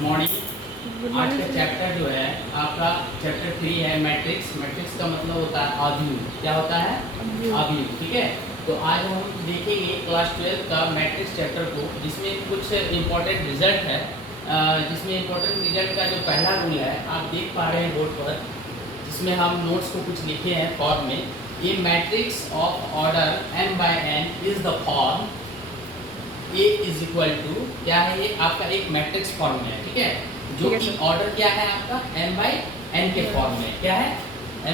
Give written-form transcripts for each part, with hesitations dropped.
Morning. आज morning का chapter जो है आपका चैप्टर 3 है मैट्रिक्स। मैट्रिक्स का मतलब होता है अवयव। क्या होता है? अवयव। ठीक है, तो आज हम देखेंगे क्लास 12 का मैट्रिक्स चैप्टर को, जिसमें कुछ इम्पोर्टेंट रिजल्ट है। जिसमें इम्पोर्टेंट रिजल्ट का जो पहला रूल है आप देख पा रहे हैं बोर्ड पर, जिसमें हम नोट्स को कुछ लिखे हैं फॉर्म में। ये matrix of order m/n is the form A is equal to, क्या है ये आपका एक मैट्रिक्स फॉर्म में है। ठीक है, जो कि ऑर्डर क्या है आपका m/n के फॉर्म में। क्या है?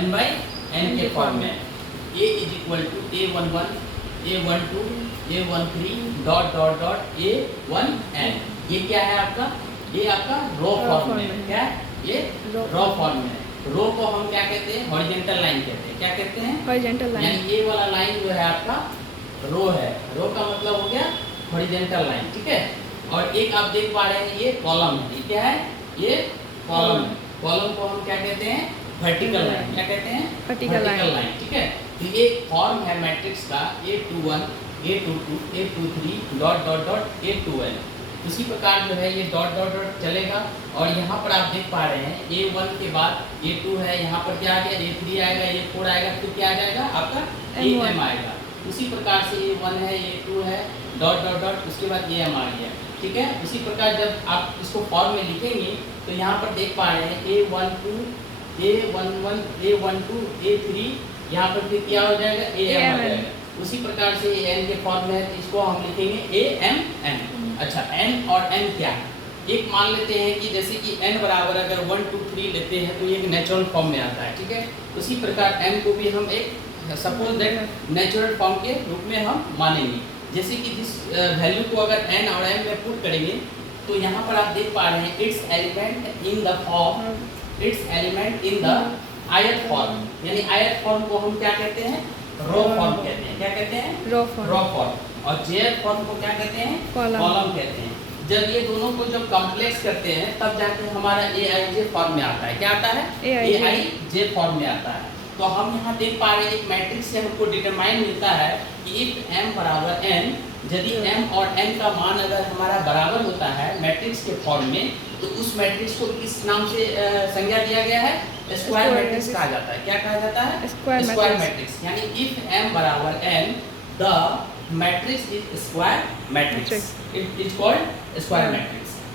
m/n के फॉर्म में। A is equal to A11 A12 A13 dot dot dot A1n। ये क्या है आपका? ये आपका रो फॉर्म में है। क्या है ये? रो फॉर्म में है। रो को हम क्या कहते हैं? हॉरिजॉन्टल लाइन कहते हैं। क्या कहते हैं? Horizontal line. यानी ये वाला लाइन जो है आपका रो है। रो का मतलब हो गया हॉरिजॉन्टल लाइन। ठीक है, और एक आप देख पा रहे हैं ये कॉलम है। ये क्या है? ये कॉलम है। कॉलम को हम क्या कहते हैं? Vertical line. क्या कहते हैं? Vertical line. ठीक है, तो ये फॉर्म है मैट्रिक्स का A21 A22 A23 dot dot dot A2n। उसी प्रकार जो है ये डॉट डॉट डॉट चलेगा, और यहाँ पर आप देख पा रहे हैं A1 के बाद A2 है, यहाँ पर क्या आ गया? A3 आएगा, A4 आएगा, फिर क्या आ जाएगा आपका? AM आएगा। उसी प्रकार से A1 है, A2 है, डॉट डॉट डॉट, उसके बाद AM आ गया। ठीक है, उसी प्रकार जब आप इसको फॉर्म में लिखेंगे तो यहाँ पर देख पा रहे हैं A12 A11 A12 A3, यहाँ पर फिर क्या हो जाएगा? AM आ जाएगा। उसी प्रकार से n के फॉर्म में है, तो इसको हम लिखेंगे AMN। अच्छा, n और n क्या है? एक मान लेते हैं कि जैसे कि n बराबर अगर 1 2 3 लेते हैं तो ये एक नेचुरल फॉर्म में आता है। ठीक है, उसी प्रकार n को भी हम एक सपोज दैट नेचुरल फॉर्म के रूप में हम मानेंगे। जैसे कि जिस वैल्यू को अगर n और m में पुट करेंगे तो यहाँ पर आप देख पा रहे हैं it's element in the form, it's element in the आयत फॉर्म। यानी आयत फॉर्म को हम क्या कहते हैं? रो फॉर्म कहते हैं। क्या कहते हैं? Row form. और जेड फॉर्म को क्या कहते हैं? कॉलम कहते हैं। जब ये दोनों को जब कॉम्प्लेक्स करते हैं तब जाके हमारा AIJ फॉर्म में आता है। क्या आता है? AIJ फॉर्म में आता है। तो हम यहाँ देख पा रहे हैं एक मैट्रिक्स से हमको डिटरमाइन मिलता है कि इफ m बराबर n, यदि m और n का मान अगर हमारा बराबर होता है मैट्रिक्स के फॉर्म में, तो उस मैट्रिक्स को किस नाम से संज्ञा दिया गया है? स्क्वायर मैट्रिक्स कहा जाता है। क्या कहा जाता है? Square matrix. यानी इफ m बराबर n, the matrix is square matrix. It is called square matrix.